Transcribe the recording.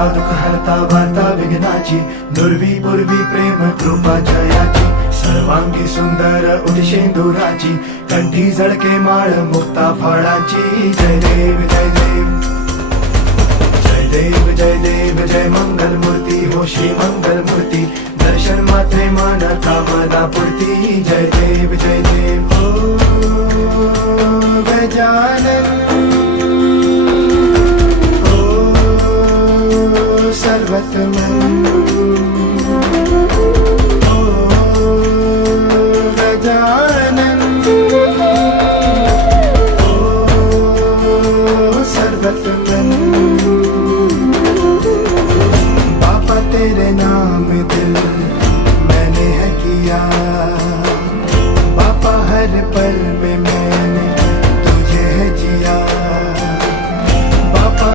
हरता दुःख हरता वार्ता विघ्नाची, दुर्वी पूर्वी प्रेम कृपा जयाची, सर्वांगी सुंदर उदिशेंदुराची, कंठी झळके माळ मुक्ता फळाची. जय देव जय देव जय देव जय देव जय मंगल मूर्ती हो श्री मंगल मूर्ती, दर्शन मात्रे मन कामना पूर्ती. जय देव जय देव हो गजानन हो सर्वतमन हो गजानन हो सर्वतमन. बाबा तेरे नाम दिल मैंने है किया, बाबा हर पल में